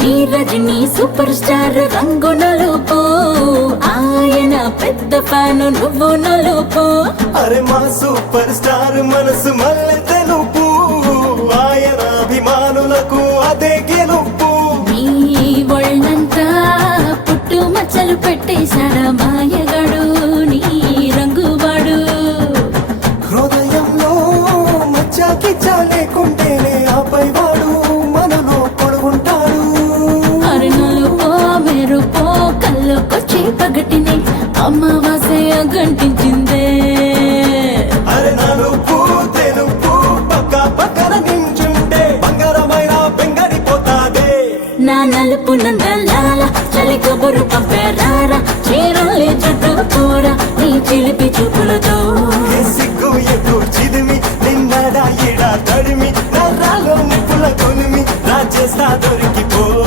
నీ Rajani super star రంగు నలుపు, ఆయన పెద్ద ఫ్యాను నువ్వు నలుపు. అరే మా సూపర్ స్టార్ మనసు మల్లె తెలుపు, ఆయన అభిమానులకు అదే గెలుపు. నీ ఒళ్ళంతా పుట్టు మచ్చలు పెట్టేశాడా మాయగాడు నీ రంగువాడు. హృదయంలో మచ్చాకి చాలేకుంటేనే ఆపై వాడు మనలో పొడుగుంటాడు. అరే నలుపో మెరుపో కళ్ళకొచ్చి పగటిని అమావాస్య గంటించిందే. అరే నలుపు తెలుపు పక్క పక్కన నించుంటే బంగారమైన బెంగడిపోతాదే. నా నలుపు నందలాల చలి కబురు పంపారా, చీరలే చుట్టూ కూర నీ చిలిపి చూపులతో. సిగ్గు ఎటు చిదిమి నిన్నడా ఎడా తడిమి